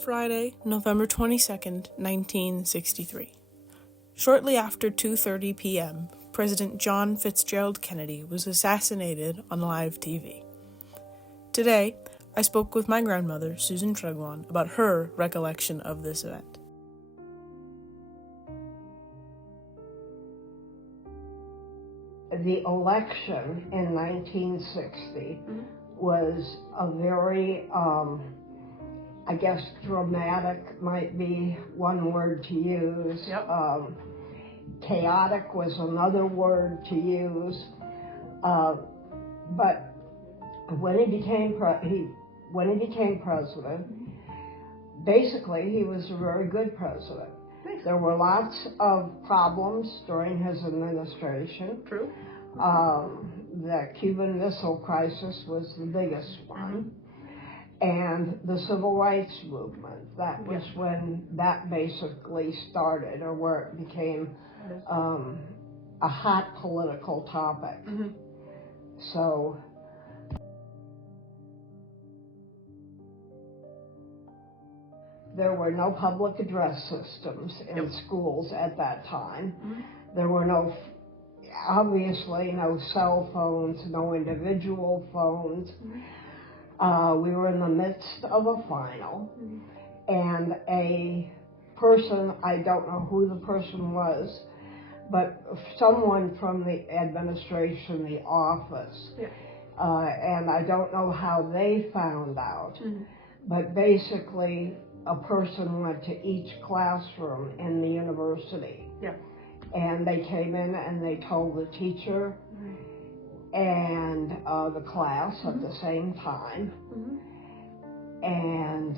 Friday, November 22nd, 1963. Shortly after 2:30 p.m., President John Fitzgerald Kennedy was assassinated on live TV. Today, I spoke with my grandmother, Susan Tregwan, about her recollection of this event. The election in 1960 was a very, dramatic might be one word to use. Yep. Chaotic was another word to use. But when he became president, basically he was a very good president. There were lots of problems during his administration. True. The Cuban Missile Crisis was the biggest one. And the Civil Rights Movement, that was when that basically started, or where it became a hot political topic. So there were no public address systems in schools at that time. There were obviously no cell phones, no individual phones. We were in the midst of a final, and a person, I don't know who the person was, but someone from the administration, the office, and I don't know how they found out, but basically a person went to each classroom in the university. And they came in and they told the teacher and the class at the same time. And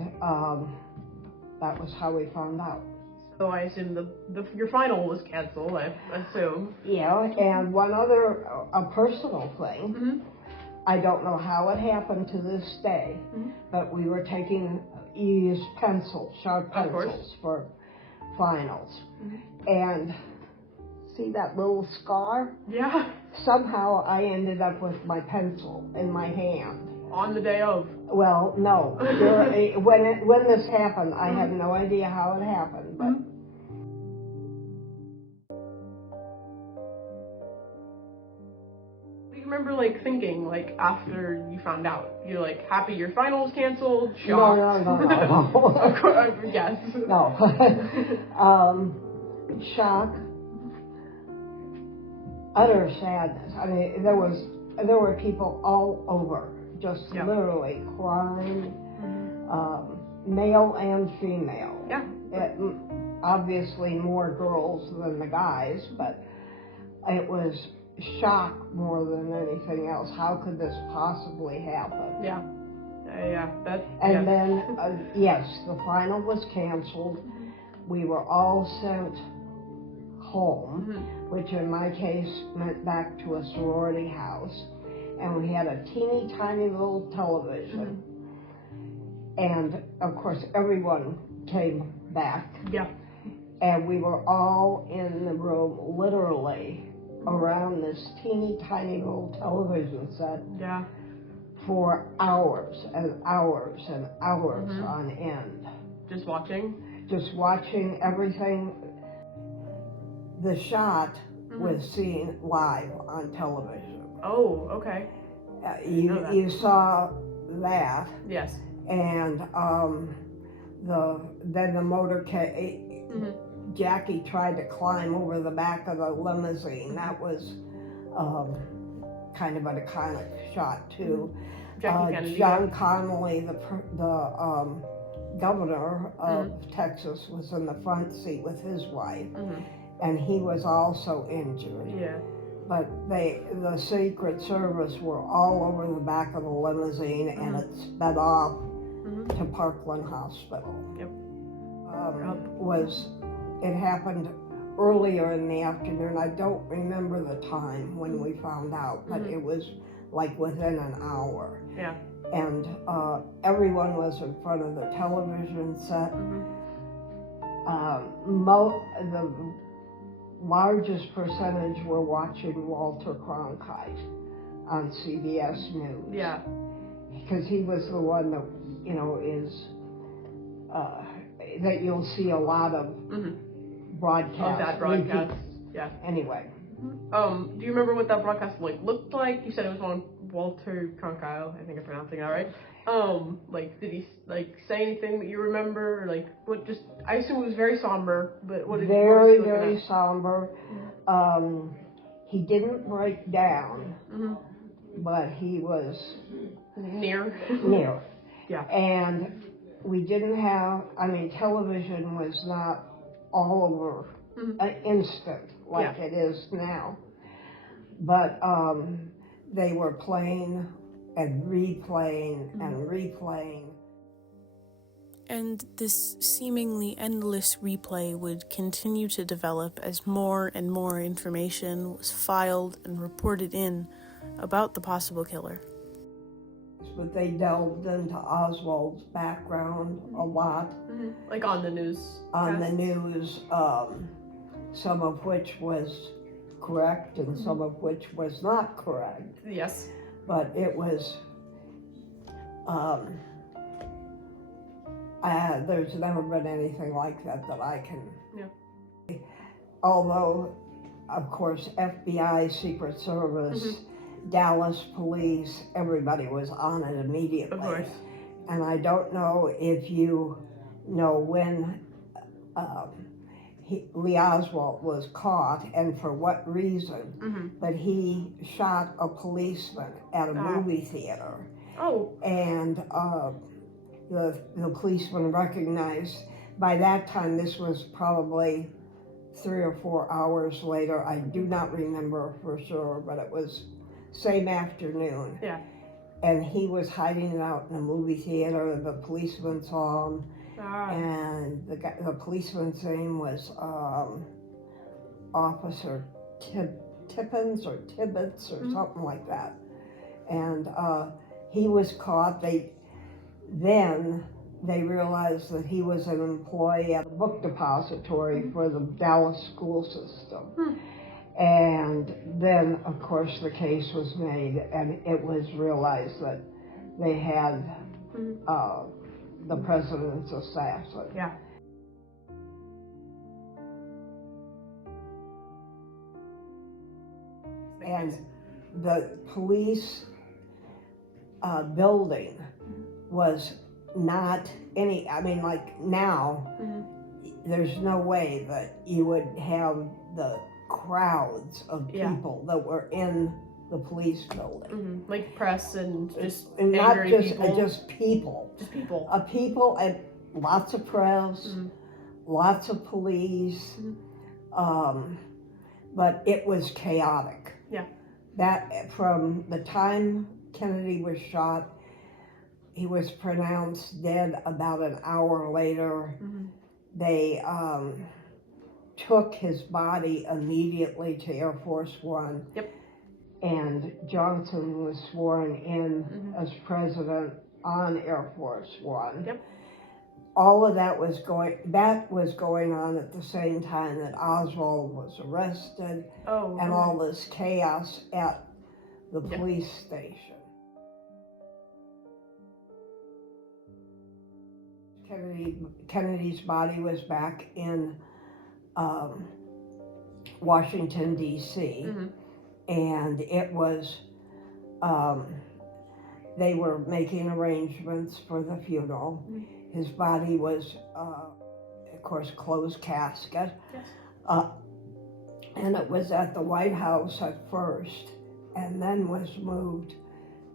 that was how we found out. So I assume your final was canceled, I assume. Yeah, and one other, a personal thing, I don't know how it happened to this day, but we were you use pencils, sharp pencils for finals. And see that little scar? Yeah. Somehow I ended up with my pencil in my hand. On the day of? Well, no. When this happened, I have no idea how it happened, but. What do you remember, thinking, after you found out? You're, happy your final was canceled? Shocked? No. Of course, yes. No. Shock. Utter sadness. I mean, there were people all over, just literally crying, male and female. Yeah. Obviously more girls than the guys, but it was shock more than anything else. How could this possibly happen? Yeah. Then, the final was canceled. We were all sent home, which in my case meant back to a sorority house, and we had a teeny tiny little television, and of course everyone came back, and we were all in the room literally around this teeny tiny little television set for hours and hours and hours on end. Just watching everything. The shot was seen live on television. Oh, okay. You saw that. Yes. And then the motorcade. Jackie tried to climb over the back of the limousine. That was kind of an iconic shot too. Jackie Kennedy. John Connolly, the governor of Texas, was in the front seat with his wife. And he was also injured. Yeah. But the Secret Service were all over the back of the limousine, and it sped off to Parkland Hospital. Yep. It happened earlier in the afternoon. I don't remember the time when we found out, but it was within an hour. Yeah. And everyone was in front of the television set. The largest percentage were watching Walter Cronkite on CBS News. Yeah. Because he was the one that, is that you'll see a lot of broadcasts. Of that broadcast, yeah. Anyway. Do you remember what that broadcast looked like? You said it was on Walter Cronkite. I think I'm pronouncing that right. Did he say anything that you remember? Or, what? Just I assume it was very somber. But what did very somber. He didn't break down, but he was near. Yeah. And we didn't have. I mean, television was not all over instant like it is now. But they were playing and replaying and replaying. And this seemingly endless replay would continue to develop as more and more information was filed and reported in about the possible killer. But they delved into Oswald's background a lot. Like on the news? On the news, some of which was correct and some of which was not correct. Yes. But it was, there's never been anything like that I can. Yeah. Although, of course, FBI, Secret Service, Dallas police, everybody was on it immediately. Of course. And I don't know if you know when Lee Oswald was caught and for what reason, but he shot a policeman at a movie theater. Oh. And the policeman recognized, by that time, this was probably 3 or 4 hours later, I do not remember for sure, but it was same afternoon. Yeah. And he was hiding out in a movie theater, and the policeman saw him. And the policeman's name was Officer Tippins or Tibbets or something like that. And he was caught. Then they realized that he was an employee at a book depository for the Dallas school system. And then, of course, the case was made, and it was realized that they had the president's assassin. Yeah. And the police building was not any, I mean, like now, there's no way that you would have the crowds of people that were in the police building. Like press and just not angry just people. just people. Just people. People and lots of press, lots of police, but it was chaotic. Yeah. That from the time Kennedy was shot, he was pronounced dead about an hour later. They took his body immediately to Air Force One. Yep. And Johnson was sworn in as president on Air Force One. Yep. All of that was going on at the same time that Oswald was arrested, and all this chaos at the police station. Kennedy's body was back in Washington, D.C., and it was, they were making arrangements for the funeral. His body was, of course, closed casket. Yes. And it was at the White House at first, and then was moved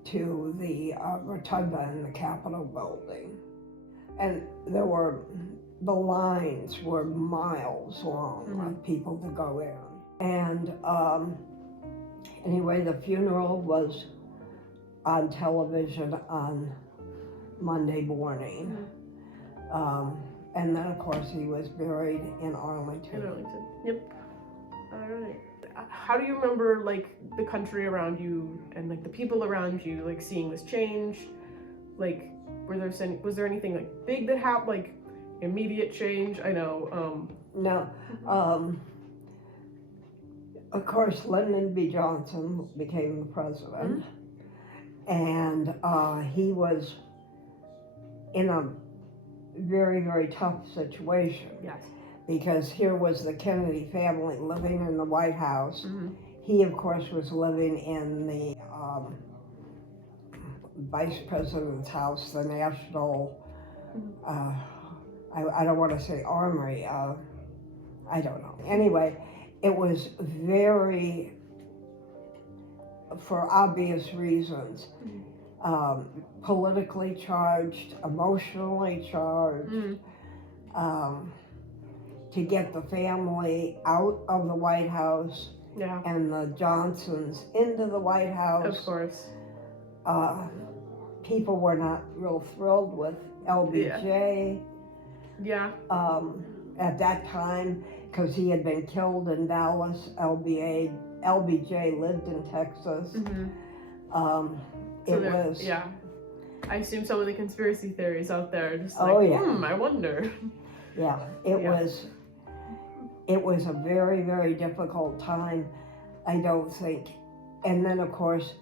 to the rotunda in the Capitol building. And the lines were miles long of people to go in. And anyway, the funeral was on television on Monday morning. And then, of course, he was buried in Arlington. Yep. All right. How do you remember, the country around you and, the people around you, seeing this change? Was there anything, big that happened, immediate change? I know, No. Of course, Lyndon B. Johnson became the president. And he was in a very, very tough situation. Yes. Because here was the Kennedy family living in the White House. Mm-hmm. He, of course, was living in the vice president's house, the national, I don't want to say armory, I don't know. Anyway, it was very, for obvious reasons, politically charged, emotionally charged, to get the family out of the White House and the Johnsons into the White House. Of course. People were not real thrilled with LBJ. Yeah. At that time, because he had been killed in Dallas. LBJ lived in Texas. Yeah. I assume some of the conspiracy theories out there are just like, I wonder. Yeah, it was a very, very difficult time, I don't think. And then, of course,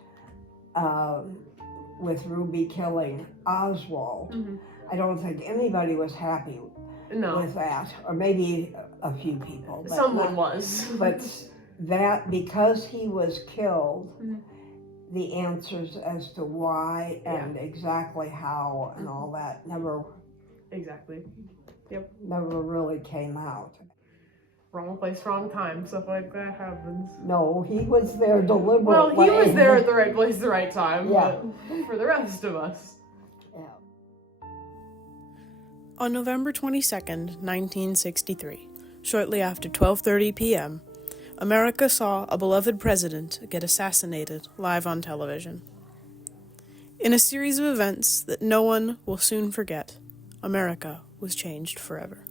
with Ruby killing Oswald, I don't think anybody was happy with that, or maybe a few people. But someone was. But that, because he was killed, the answers as to why and exactly how and all that never really came out. Wrong place, wrong time. Stuff like that happens. No, he was there deliberately. Well, he was there at the right place, the right time. Yeah. But for the rest of us. Yeah. On November 22nd, 1963, shortly after 12:30 p.m., America saw a beloved president get assassinated live on television. In a series of events that no one will soon forget, America was changed forever.